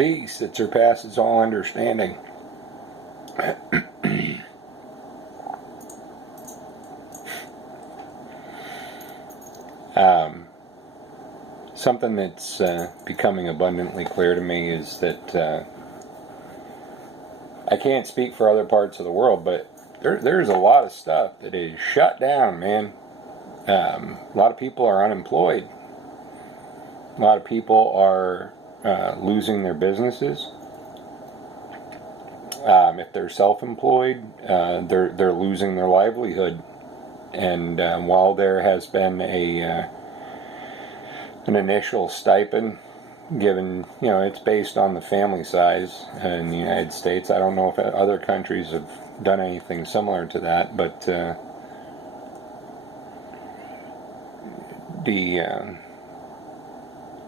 peace that surpasses all understanding. Something that's becoming abundantly clear to me is that I can't speak for other parts of the world, but there's a lot of stuff that is shut down, man. A lot of people are unemployed. A lot of people are losing their businesses. If they're self-employed, they're losing their livelihood. And while there has been an initial stipend given, it's based on the family size in the United States. I don't know if other countries have done anything similar to that, but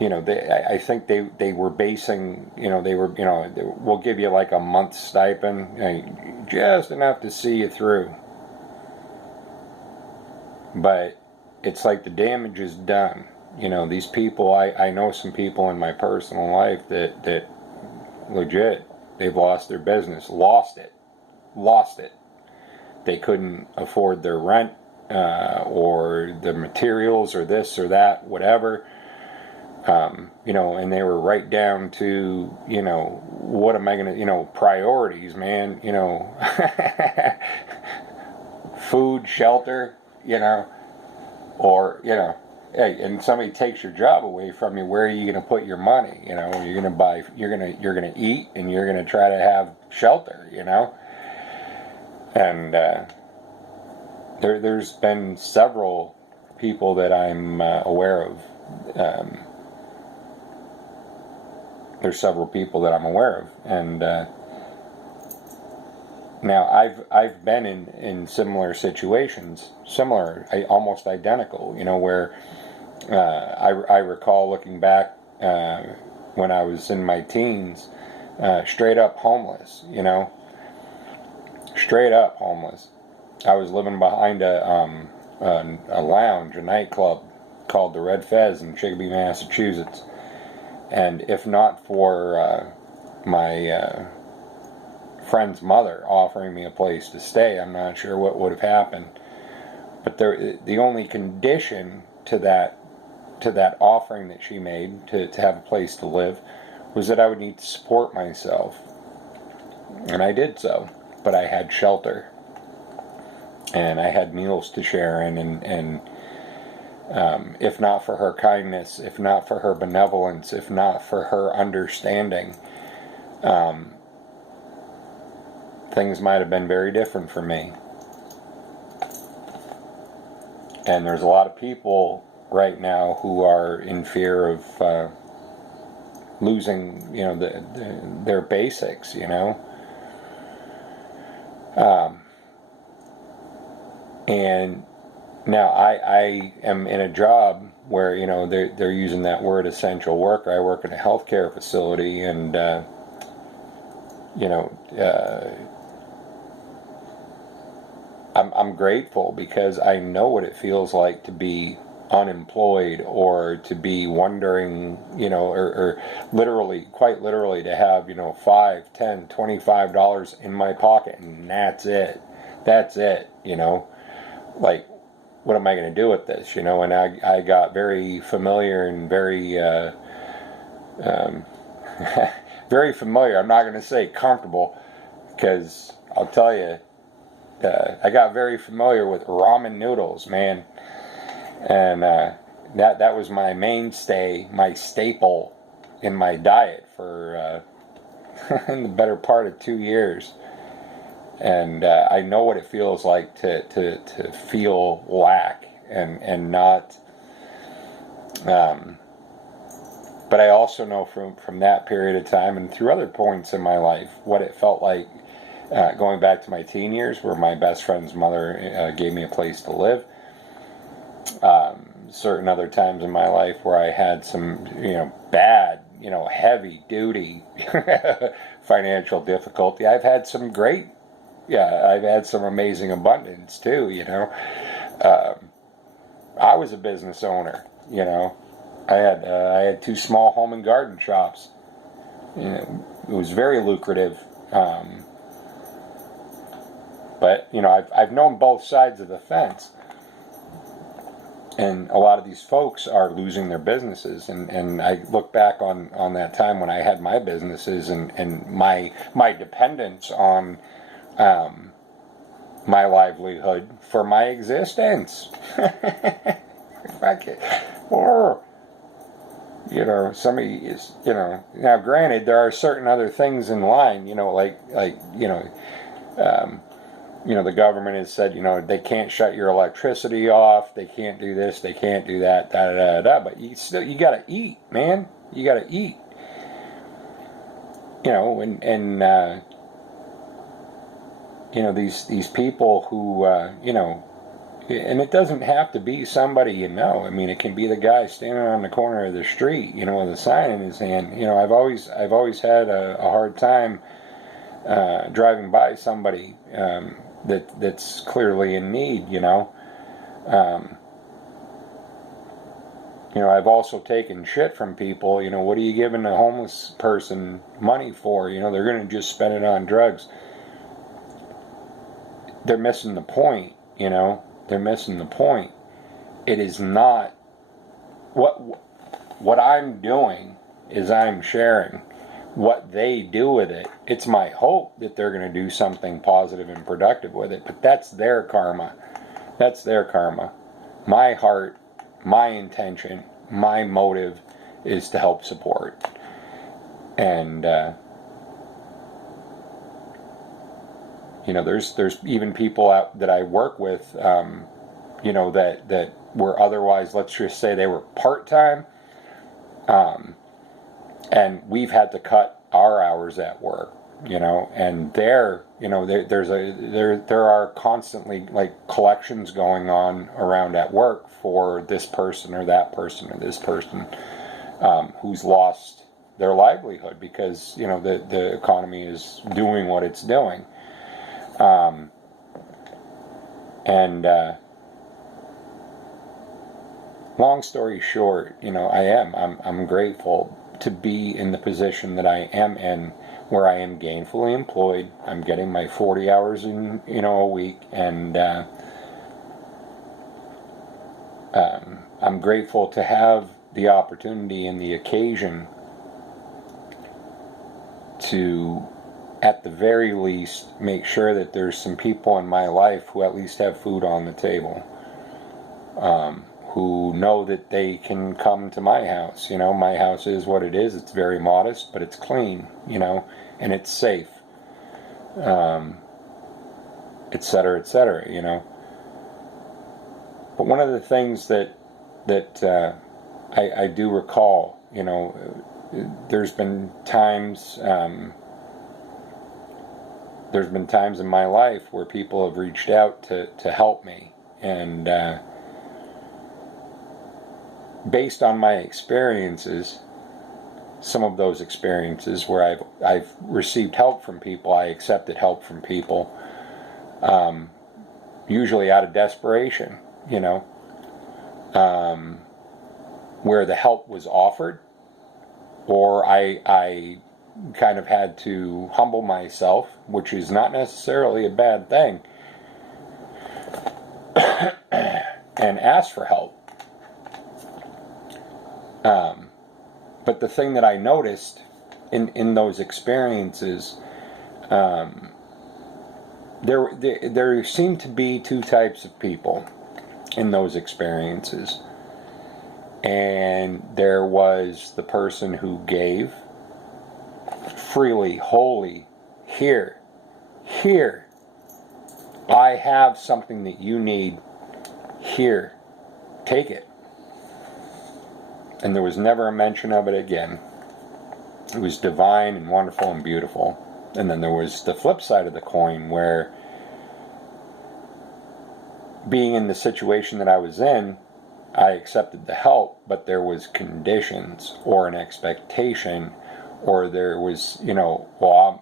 I think they were basing, we'll give you like a month's stipend, just enough to see you through. But it's like the damage is done. These people, I know some people in my personal life that legit, they've lost their business, lost it. They couldn't afford their rent or the materials or this or that, whatever. And they were right down to, what am I going to, priorities, man, food, shelter, or, hey, and somebody takes your job away from you, where are you going to put your money? You're going to buy, you're going to eat, and you're going to try to have shelter, And there's been several people that I'm aware of. There's several people that I'm aware of, and now I've been in similar situations, almost identical, where I recall looking back when I was in my teens, straight up homeless, straight up homeless. I was living behind a lounge, a nightclub called the Red Fez in Chicopee, Massachusetts. And if not for my friend's mother offering me a place to stay, I'm not sure what would have happened. But the only condition to that offering that she made to have a place to live was that I would need to support myself. And I did so. But I had shelter. And I had meals to share in, and if not for her kindness, if not for her benevolence, if not for her understanding, things might have been very different for me. And there's a lot of people right now who are in fear of losing, their basics, and now I am in a job where they're using that word essential worker. I work in a healthcare facility, and I'm grateful because I know what it feels like to be unemployed, or to be wondering, or literally, quite literally, to have $5, $10, $25 in my pocket, and that's it. Like, what am I going to do with this? And I got very familiar and very very familiar. I'm not going to say comfortable, because I'll tell you, I got very familiar with ramen noodles, man. And that was my mainstay, my staple in my diet for in the better part of 2 years. And I know what it feels like to feel lack and not. But I also know from that period of time and through other points in my life what it felt like going back to my teen years, where my best friend's mother gave me a place to live. Certain other times in my life where I had some, bad, heavy duty financial difficulty. I've had some great. I've had some amazing abundance too, I was a business owner, I had 2 small home and garden shops, it was very lucrative. But I've known both sides of the fence, and a lot of these folks are losing their businesses. And I look back on that time when I had my businesses and my dependence on my livelihood for my existence. Or somebody is, now granted, there are certain other things in line, the government has said, they can't shut your electricity off, they can't do this, they can't do that, but you gotta eat, man. You gotta eat. These people who, and it doesn't have to be somebody I mean, it can be the guy standing on the corner of the street, with a sign in his hand. I've always had a hard time driving by somebody that's clearly in need. I've also taken shit from people. What are you giving a homeless person money for? They're going to just spend it on drugs. They're missing the point. They're missing the point. It is not what I'm doing is I'm sharing. What they do with it, it's my hope that they're going to do something positive and productive with it, but that's their karma. That's their karma. My heart, my intention, my motive is to help support. And there's even people out that I work with, that were otherwise, let's just say they were part-time, and we've had to cut our hours at work, and there are constantly like collections going on around at work for this person or that person or this person who's lost their livelihood because the economy is doing what it's doing. Long story short, I'm grateful to be in the position that I am in, where I am gainfully employed. I'm getting my 40 hours in, a week, and I'm grateful to have the opportunity and the occasion to, at the very least, make sure that there's some people in my life who at least have food on the table, who know that they can come to my house. My house is what it is. It's very modest, but it's clean, and it's safe, etc., etc., But one of the things that I do recall, there's been times in my life where people have reached out to help me, and based on my experiences, some of those experiences where I've received help from people, I accepted help from people, usually out of desperation, where the help was offered, or I kind of had to humble myself, which is not necessarily a bad thing, and ask for help. But the thing that I noticed in those experiences, there seemed to be two types of people in those experiences. And there was the person who gave freely, wholly, here, I have something that you need, here, take it. And there was never a mention of it again. It was divine and wonderful and beautiful. And then there was the flip side of the coin, where being in the situation that I was in, I accepted the help, but there was conditions or an expectation, or there was, oh,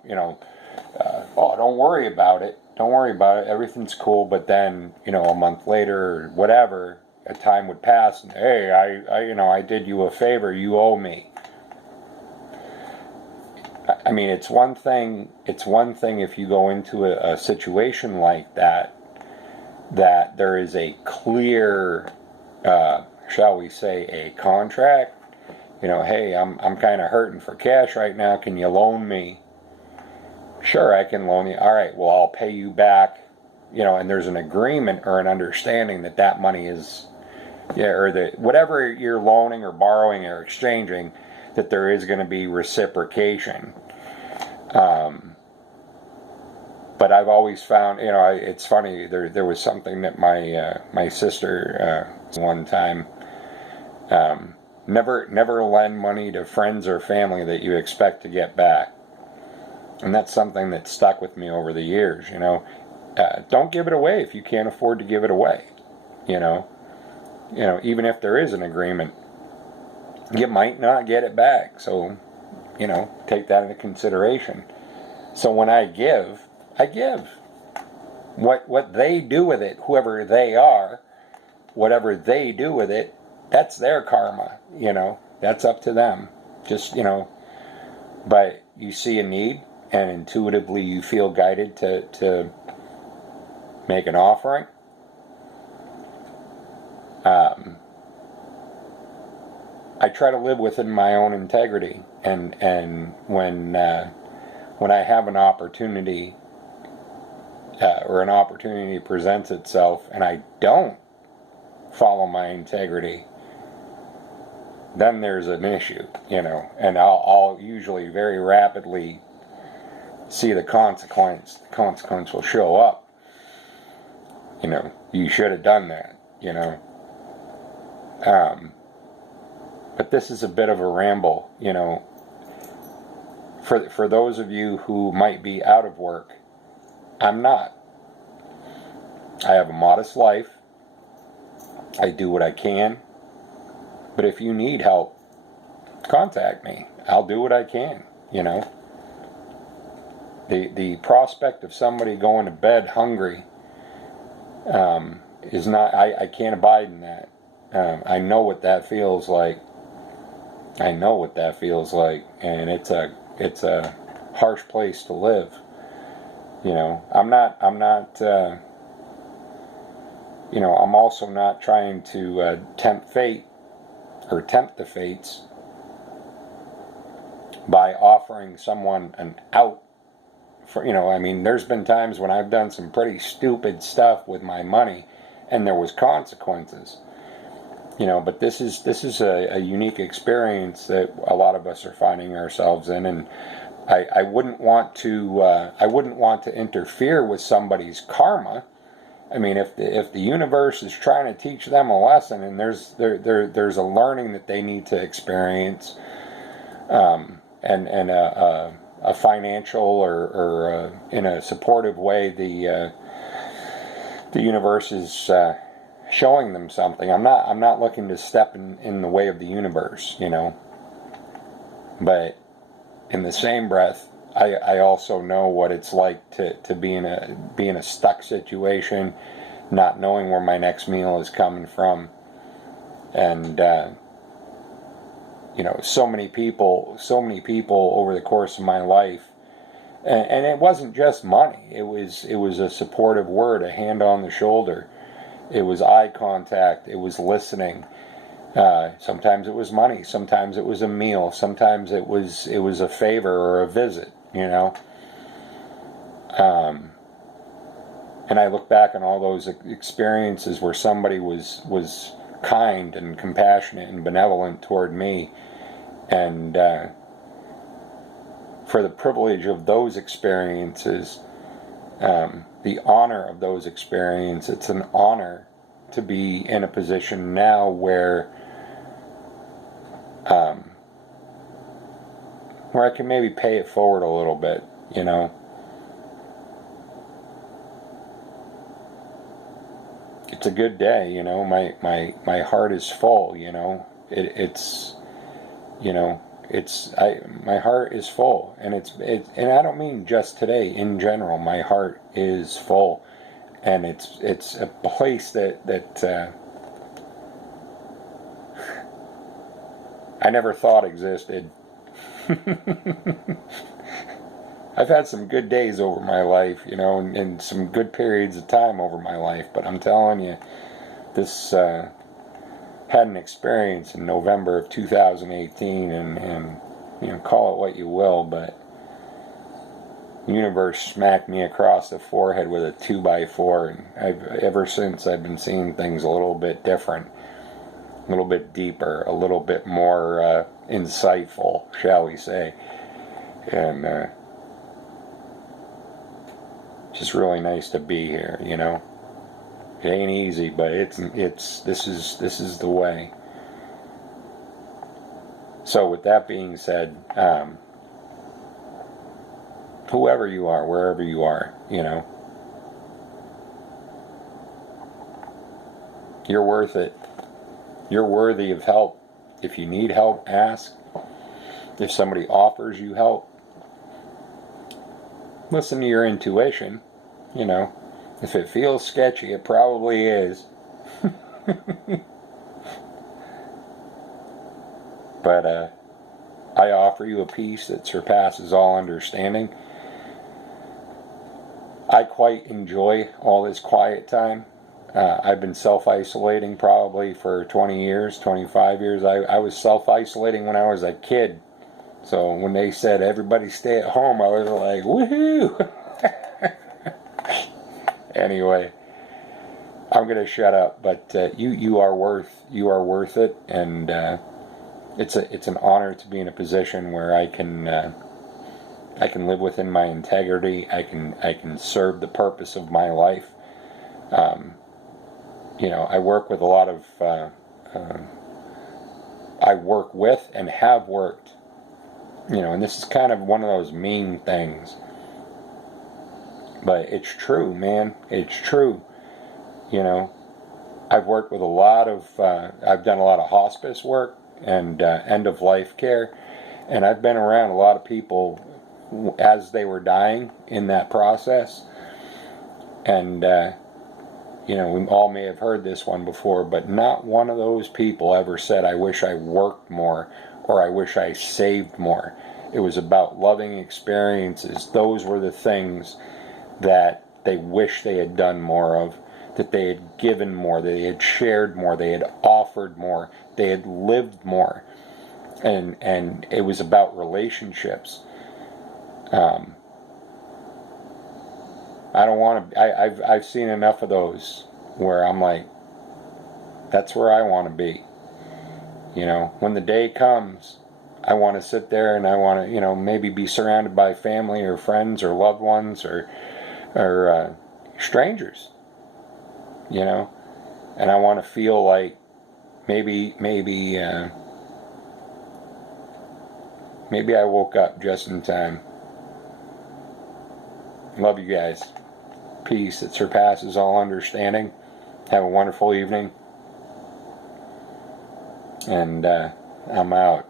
don't worry about it. Don't worry about it. Everything's cool. But then, a month later or whatever, a time would pass, and hey, I did you a favor. You owe me. I mean, it's one thing. It's one thing if you go into a situation like that, that there is a clear, shall we say, a contract. You know, hey, I'm kind of hurting for cash right now. Can you loan me? Sure, I can loan you. All right, well, I'll pay you back. You know, and there's an agreement or an understanding that that money is, yeah, or that whatever you're loaning or borrowing or exchanging, that there is going to be reciprocation. But I've always found, you know, it's funny. There was something that my sister one time. Never lend money to friends or family that you expect to get back, and that's something that stuck with me over the years. You know, don't give it away if you can't afford to give it away. You know, even if there is an agreement, you might not get it back. So, you know, take that into consideration. So when I give, I give. What they do with it, whoever they are, whatever they do with it, that's their karma. You know, that's up to them. Just, you know, but you see a need and intuitively you feel guided to make an offering. I try to live within my own integrity, and when I have an opportunity or an opportunity presents itself, and I don't follow my integrity, then there's an issue, you know, and I'll usually very rapidly see the consequence. The consequence will show up. You know, you should have done that, you know. But this is a bit of a ramble, you know. For those of you who might be out of work, I'm not. I have a modest life. I do what I can. But if you need help, contact me. I'll do what I can, you know. The prospect of somebody going to bed hungry is not, I can't abide in that. I know what that feels like. I know what that feels like, and it's a harsh place to live. You know, I'm not you know, I'm also not trying to tempt fate or tempt the fates by offering someone an out. For, you know, I mean, there's been times when I've done some pretty stupid stuff with my money, and there was consequences. You know, but this is a unique experience that a lot of us are finding ourselves in, and I wouldn't want to interfere with somebody's karma. I mean, if the universe is trying to teach them a lesson, and there's a learning that they need to experience, and a financial or in a supportive way, the universe is showing them something. I'm not looking to step in the way of the universe, you know. But in the same breath, I also know what it's like to be in a stuck situation, not knowing where my next meal is coming from, and you know, so many people over the course of my life, and it wasn't just money. It was a supportive word, a hand on the shoulder. It was eye contact. It was listening. Sometimes it was money. Sometimes it was a meal. Sometimes it was a favor or a visit. You know. And I look back on all those experiences where somebody was kind and compassionate and benevolent toward me, and for the privilege of those experiences. The honor of those experiences. It's an honor to be in a position now where I can maybe pay it forward a little bit, you know. It's a good day, you know. My heart is full, you know. It's you know. My heart is full, and and I don't mean just today. In general, my heart is full, and it's a place that I never thought existed. I've had some good days over my life, you know, and some good periods of time over my life, but I'm telling you, this had an experience in November of 2018, and you know, call it what you will, but the universe smacked me across the forehead with a 2x4, and ever since I've been seeing things a little bit different, a little bit deeper, a little bit more insightful, shall we say, and just really nice to be here, you know. It ain't easy, but this is the way. So with that being said, whoever you are, wherever you are, you know, you're worth it. You're worthy of help. If you need help, ask. If somebody offers you help, listen to your intuition, you know. If it feels sketchy, it probably is. But I offer you a peace that surpasses all understanding. I quite enjoy all this quiet time. I've been self-isolating probably for 20 years, 25 years. I was self-isolating when I was a kid. So when they said everybody stay at home, I was like, woohoo! Anyway, I'm gonna shut up. But you are worth it, and it's an honor to be in a position where I can live within my integrity. I can serve the purpose of my life. You know, I work with a lot of I work with and have worked. You know, and this is kind of one of those mean things. But it's true, man. It's true. You know, I've worked with a lot of, I've done a lot of hospice work and end-of-life care. And I've been around a lot of people as they were dying in that process. And, you know, we all may have heard this one before, but not one of those people ever said, I wish I worked more or I wish I saved more. It was about loving experiences. Those were the things that they wish they had done more of, that they had given more, they had shared more, they had offered more, they had lived more. And it was about relationships. I don't want to, I've seen enough of those where I'm like, that's where I want to be. You know, when the day comes, I want to sit there and I want to, you know, maybe be surrounded by family or friends or loved ones or strangers, you know, and I want to feel like maybe I woke up just in time. Love you guys. Peace that surpasses all understanding. Have a wonderful evening. And I'm out.